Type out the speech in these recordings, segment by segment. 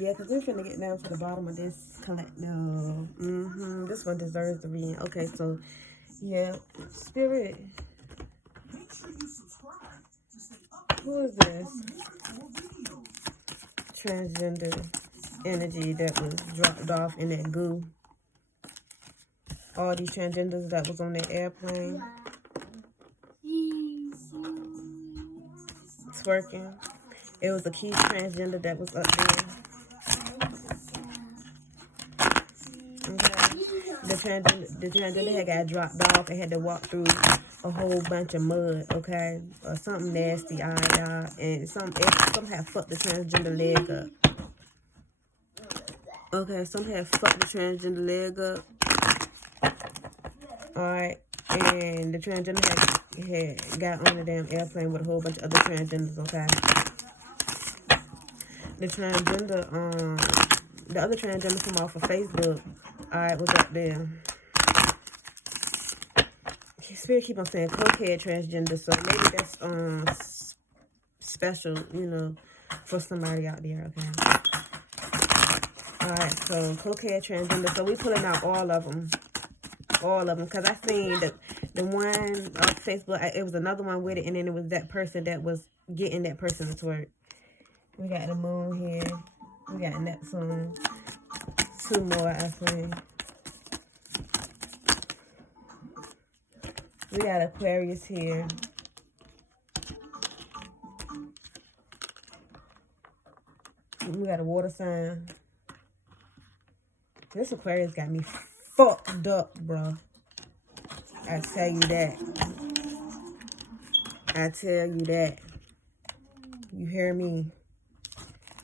Yeah, because we're finna get down to the bottom of this collective. This one deserves to be in. Okay, so, yeah. Spirit. Who is this? Transgender energy that was dropped off in that goo. All these transgenders that was on that airplane. Twerking. It was a key transgender that was up there. Okay. The transgender had got dropped off and had to walk through a whole bunch of mud, okay? Or something nasty, y'all. And some had fucked the transgender leg up. Okay, some had fucked the transgender leg up. Alright. And the transgender had got on the damn airplane with a whole bunch of other transgenders, okay? The other transgender from off of Facebook, alright, was up there. Spirit keep on saying cokehead transgender, so maybe that's special, you know, for somebody out there, okay? Alright, so cokehead transgender, so we pulling out all of them, because I seen the one on Facebook, it was another one with it, and then it was that person that was getting that person to twerk. We got the moon here. We got Neptune. 2 more, I think. We got Aquarius here. We got a water sign. This Aquarius got me fucked up, bro. I tell you that. I tell you that. You hear me?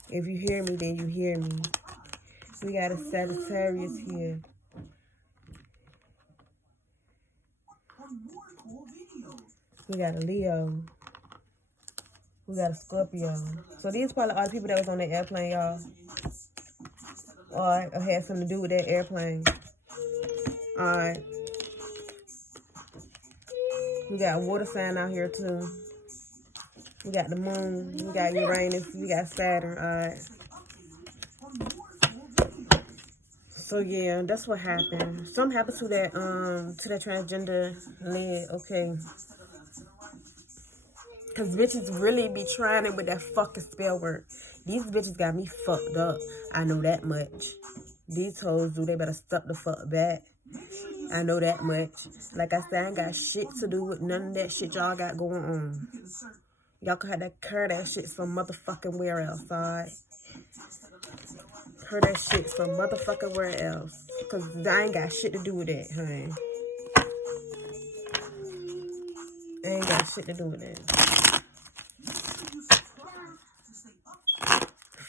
If you hear me, then you hear me. We got a Sagittarius here. We got a Leo. We got a Scorpio. So these probably are the people that was on that airplane, y'all. Or had something to do with that airplane. Alright. We got a water sign out here too. We got the moon. We got Uranus. We got Saturn. Alright. So yeah, that's what happened. Something happened to that transgender leg, okay. Cause bitches really be trying it with that fucking spell work. These bitches got me fucked up. I know that much. These hoes do, they better step the fuck back. I know that much. Like I said, I ain't got shit to do with none of that shit y'all got going on. Y'all could have that curve that shit some motherfucking where else, alright? Heard that shit some motherfucking where else. Cause I ain't got shit to do with that, honey. I ain't got shit to do with that.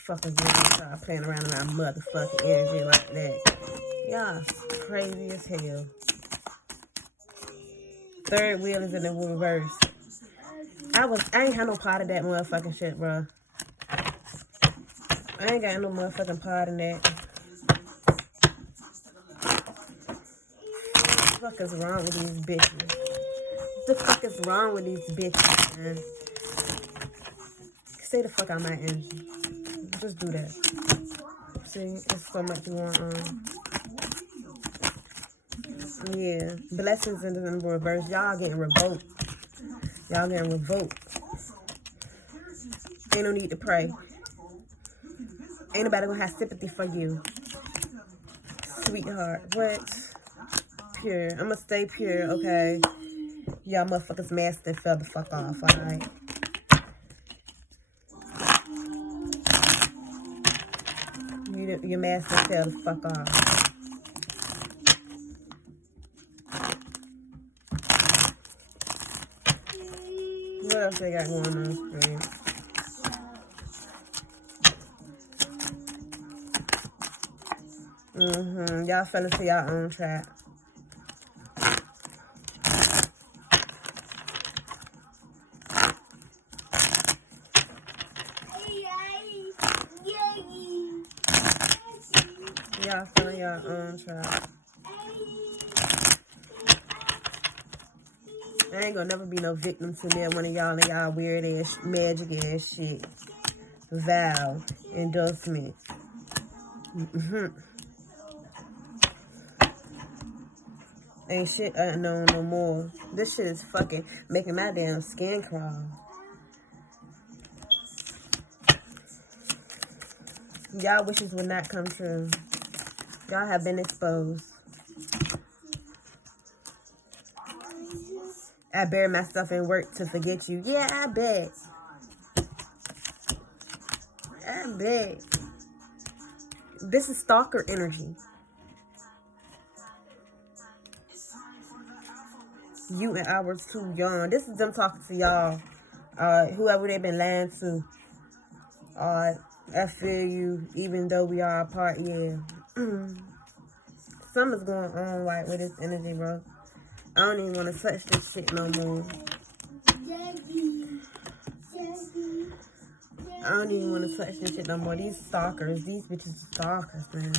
Fuckers gonna start playing around in my motherfucking energy like that. Y'all crazy as hell. Third wheel is in the reverse. I ain't had no part of that motherfucking shit, bro. I ain't got no motherfucking part in that. What the fuck is wrong with these bitches? What the fuck is wrong with these bitches, man? Stay the fuck out of my energy. Just do that. See, it's so much going on. Yeah, blessings in the reverse. Y'all getting revoked. Y'all getting revoked. Ain't no need to pray. Ain't nobody gonna have sympathy for you. Sweetheart. What? Pure. I'm gonna stay pure, okay? Y'all motherfuckers masked and fell the fuck off, alright? Your mask and fell the fuck off. What else they got going on screen? Y'all fell into your own trap. Y'all fell in your own trap. I ain't gonna never be no victim to me, one of y'all and y'all weird ass, magic ass shit. Vow, endorsement. Ain't shit unknown no more. This shit is fucking making my damn skin crawl. Y'all wishes would not come true. Y'all have been exposed. I bury myself in work to forget you. Yeah, I bet. I bet. This is stalker energy. You and I were too young. This is them talking to y'all. Whoever they been lying to. I feel you, even though we are apart, yeah. Something's going on right with this energy, bro. I don't even want to touch this shit no more. I don't even want to touch this shit no more. These stalkers, these bitches are stalkers, man.